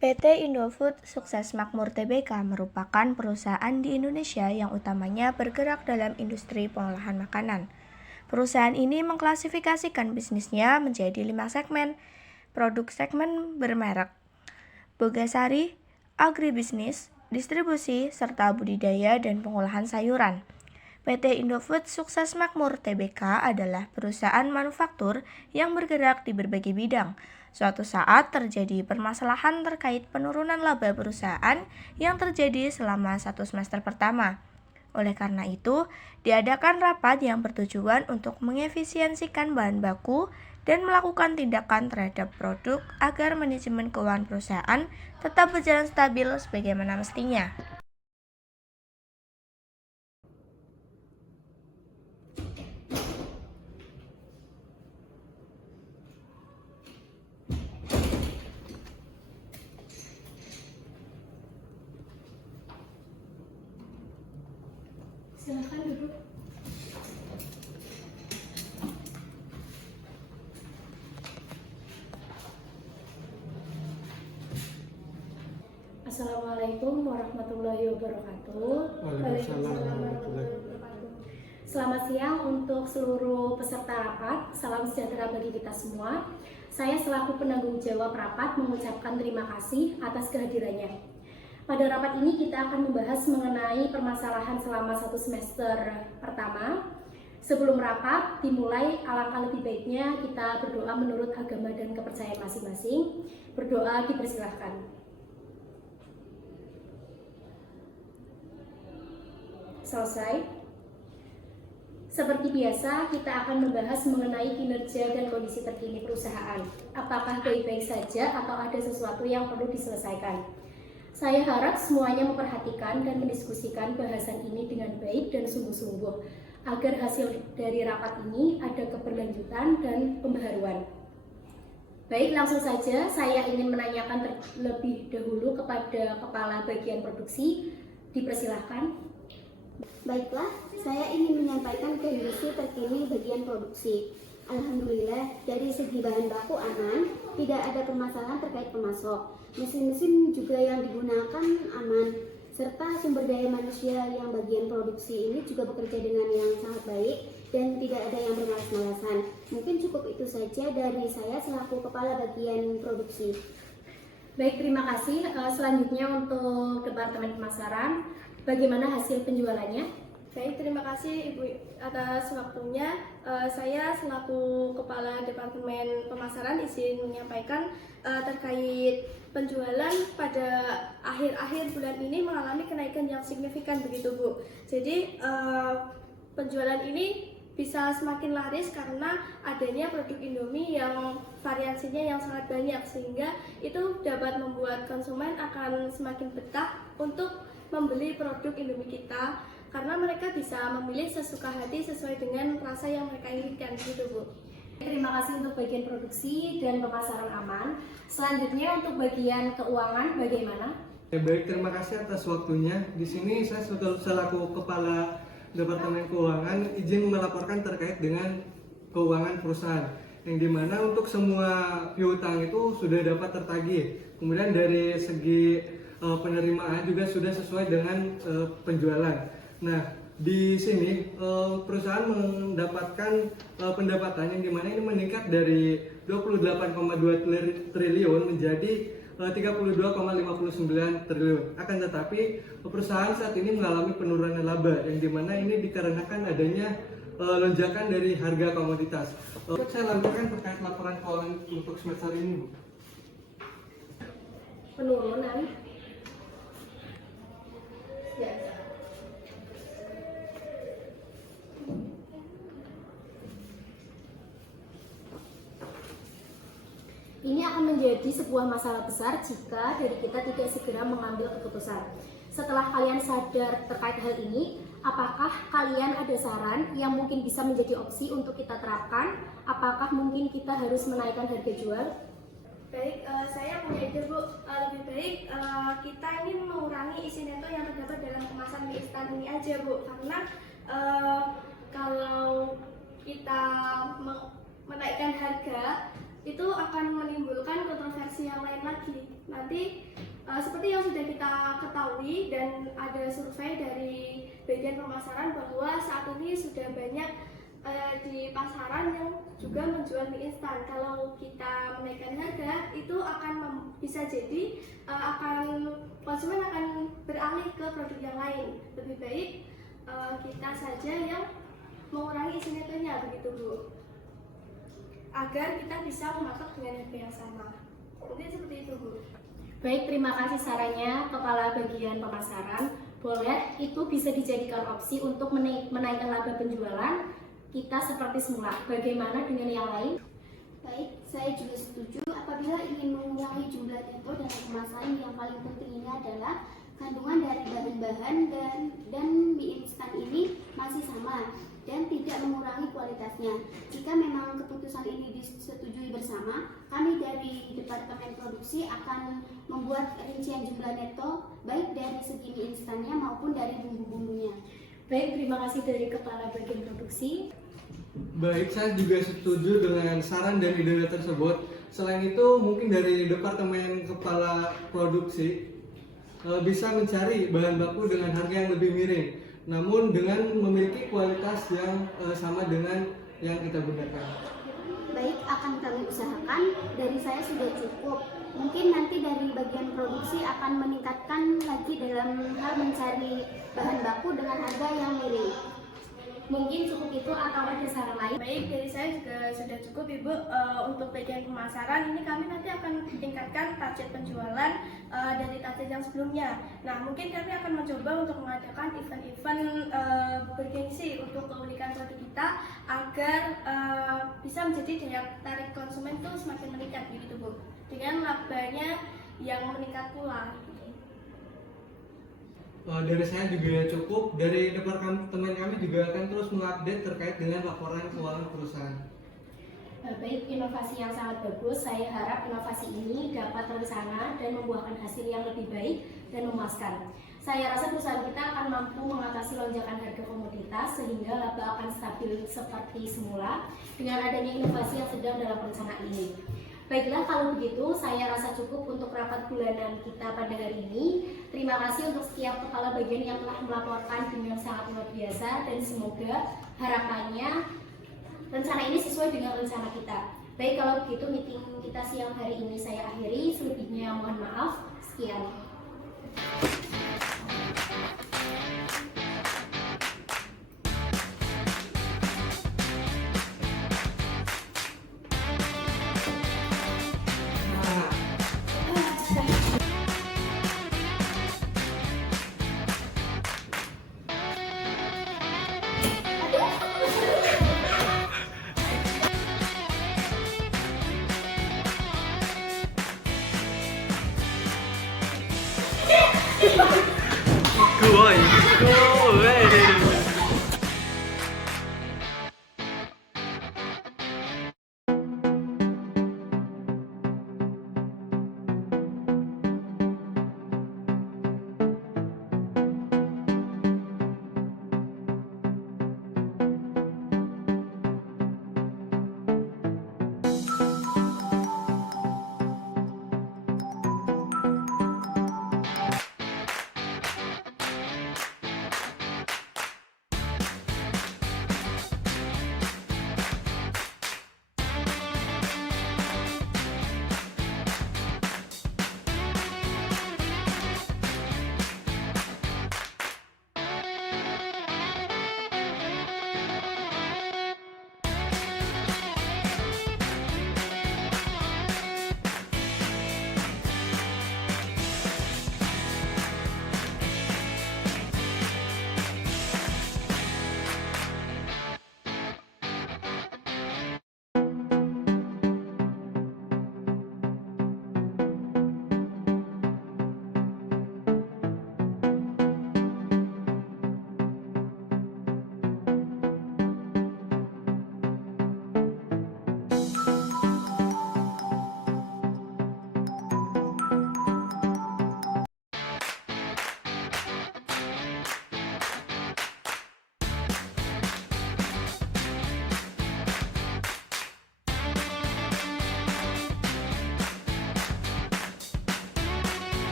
PT Indofood Sukses Makmur Tbk merupakan perusahaan di Indonesia yang utamanya bergerak dalam industri pengolahan makanan. Perusahaan ini mengklasifikasikan bisnisnya menjadi 5 segmen. Produk segmen bermerek Bogasari, agribisnis, distribusi, serta budidaya dan pengolahan sayuran. PT Indofood Sukses Makmur Tbk adalah perusahaan manufaktur yang bergerak di berbagai bidang. Suatu saat terjadi permasalahan terkait penurunan laba perusahaan yang terjadi selama 1 semester pertama. Oleh karena itu, diadakan rapat yang bertujuan untuk mengefisiensikan bahan baku dan melakukan tindakan terhadap produk agar manajemen keuangan perusahaan tetap berjalan stabil sebagaimana mestinya. Silakan duduk. Assalamualaikum warahmatullahi wabarakatuh. Waalaikumsalam warahmatullahi wabarakatuh. Selamat siang untuk seluruh peserta rapat. Salam sejahtera bagi kita semua. Saya selaku penanggung jawab rapat mengucapkan terima kasih atas kehadirannya. Pada rapat ini kita akan membahas mengenai permasalahan selama 1 semester pertama. Sebelum rapat dimulai, alangkah lebih baiknya kita berdoa menurut agama dan kepercayaan masing-masing. Berdoa dipersilahkan. Selesai. Seperti biasa, kita akan membahas mengenai kinerja dan kondisi terkini perusahaan. Apakah baik-baik saja atau ada sesuatu yang perlu diselesaikan? Saya harap semuanya memperhatikan dan mendiskusikan bahasan ini dengan baik dan sungguh-sungguh, agar hasil dari rapat ini ada keberlanjutan dan pembaharuan. Baik, langsung saja saya ingin menanyakan terlebih dahulu kepada Kepala Bagian Produksi. Dipersilahkan. Baiklah, saya ingin menyampaikan kondisi terkini bagian produksi. Alhamdulillah, dari segi bahan baku aman, tidak ada permasalahan terkait pemasok. Mesin-mesin juga yang digunakan aman, serta sumber daya manusia yang bagian produksi ini juga bekerja dengan yang sangat baik dan tidak ada yang bermalas-malasan. Mungkin cukup itu saja dari saya selaku Kepala Bagian Produksi. Baik, terima kasih. Selanjutnya untuk Departemen Pemasaran, bagaimana hasil penjualannya? Baik, terima kasih Ibu atas waktunya. Saya selaku Kepala Departemen Pemasaran izin menyampaikan terkait penjualan pada akhir-akhir bulan ini mengalami kenaikan yang signifikan begitu Bu. Jadi penjualan ini bisa semakin laris karena adanya produk Indomie yang variasinya yang sangat banyak, sehingga itu dapat membuat konsumen akan semakin betah untuk membeli produk Indomie kita, karena mereka bisa memilih sesuka hati sesuai dengan rasa yang mereka inginkan gitu Bu. Terima kasih untuk bagian produksi dan pemasaran aman. Selanjutnya untuk bagian keuangan bagaimana? Baik, terima kasih atas waktunya. Di sini saya selaku Kepala Departemen Keuangan izin melaporkan terkait dengan keuangan perusahaan, yang dimana untuk semua piutang itu sudah dapat tertagih. Kemudian dari segi penerimaan juga sudah sesuai dengan penjualan. Nah, di sini perusahaan mendapatkan pendapatan yang dimana ini meningkat dari 28,2 triliun menjadi 32,59 triliun. Akan tetapi perusahaan saat ini mengalami penurunan laba yang dimana ini dikarenakan adanya lonjakan dari harga komoditas. Saya lampirkan terkait laporan keuangan untuk semester ini, Bu. Penurunan. Ya. Ini akan menjadi sebuah masalah besar jika dari kita tidak segera mengambil keputusan. Setelah kalian sadar terkait hal ini, apakah kalian ada saran yang mungkin bisa menjadi opsi untuk kita terapkan? Apakah mungkin kita harus menaikkan harga jual? Baik, saya punya ide Bu. Lebih baik kita ingin mengurangi isi neto yang terdapat dalam kemasan mie instan ini aja Bu, karena kalau kita menaikkan harga itu akan menimbulkan kontroversi yang lain lagi. nanti seperti yang sudah kita ketahui dan ada survei dari bagian pemasaran bahwa saat ini sudah banyak di pasaran yang juga menjual mie instan. Kalau kita menaikkan harga itu akan bisa jadi konsumen akan beralih ke produk yang lain. Lebih baik kita saja yang mengurangi isi netonya, begitu Bu, agar kita bisa mematok dengan harga yang sama. Mungkin seperti itu Bu. Baik, terima kasih sarannya Kepala Bagian Pemasaran. Boleh, itu bisa dijadikan opsi untuk menaikkan laba penjualan kita seperti semula. Bagaimana dengan yang lain? Baik, saya juga setuju. Apabila ingin mengurangi jumlah neto dalam kemasan, yang paling penting ini adalah kandungan dari bahan-bahan dan mie instan ini masih sama dan tidak mengurangi kualitasnya. Jika memang keputusan ini disetujui bersama, kami dari Departemen Produksi akan membuat rincian jumlah neto baik dari segi mie instannya maupun dari bumbu-bumbunya. Baik, terima kasih dari Kepala Bagian Produksi. Baik, saya juga setuju dengan saran dan ide tersebut. Selain itu, mungkin dari Departemen Kepala Produksi bisa mencari bahan baku dengan harga yang lebih miring, namun dengan memiliki kualitas yang sama dengan yang kita gunakan. Baik, akan kami usahakan. Dari saya sudah cukup. Mungkin nanti dari bagian produksi akan meningkatkan lagi dalam hal mencari bahan baku dengan harga yang miring. Mungkin cukup itu atau ada saran lain? Baik, dari saya juga sudah cukup Ibu. Untuk bagian pemasaran ini kami nanti akan tingkatkan target penjualan dari target yang sebelumnya. Nah, mungkin kami akan mencoba untuk mengadakan event-event bergengsi untuk keunikan produk kita agar bisa menjadi daya tarik konsumen itu semakin meningkat begitu Bu. Dengan labanya yang meningkat pula. Dari saya juga cukup. Dari departemen kami juga akan terus mengupdate terkait dengan laporan keuangan perusahaan. Baik, inovasi yang sangat bagus. Saya harap inovasi ini dapat terencana dan membuahkan hasil yang lebih baik dan memuaskan. Saya rasa perusahaan kita akan mampu mengatasi lonjakan harga komoditas sehingga laba akan stabil seperti semula dengan adanya inovasi yang sedang dalam rencana ini. Baiklah, kalau begitu saya rasa cukup untuk rapat bulanan kita pada hari ini. Terima kasih untuk setiap kepala bagian yang telah melaporkan dengan sangat luar biasa dan semoga harapannya rencana ini sesuai dengan rencana kita. Baik, kalau begitu meeting kita siang hari ini saya akhiri. Selebihnya mohon maaf. Sekian.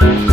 Terima kasih.